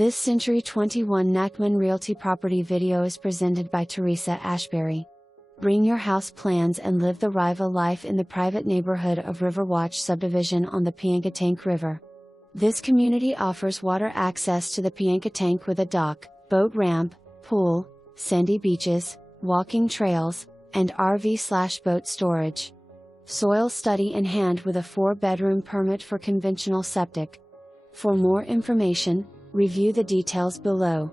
This Century 21 Nachman Realty property video is presented by Theresa Ashberry. Bring your house plans and live the Rivah life in the private neighborhood of Riverwatch Subdivision on the Piankatank River. This community offers water access to the Piankatank with a dock, boat ramp, pool, sandy beaches, walking trails, and RV/boat storage. Soil study in hand with a 4-bedroom permit for conventional septic. For more information, review the details below.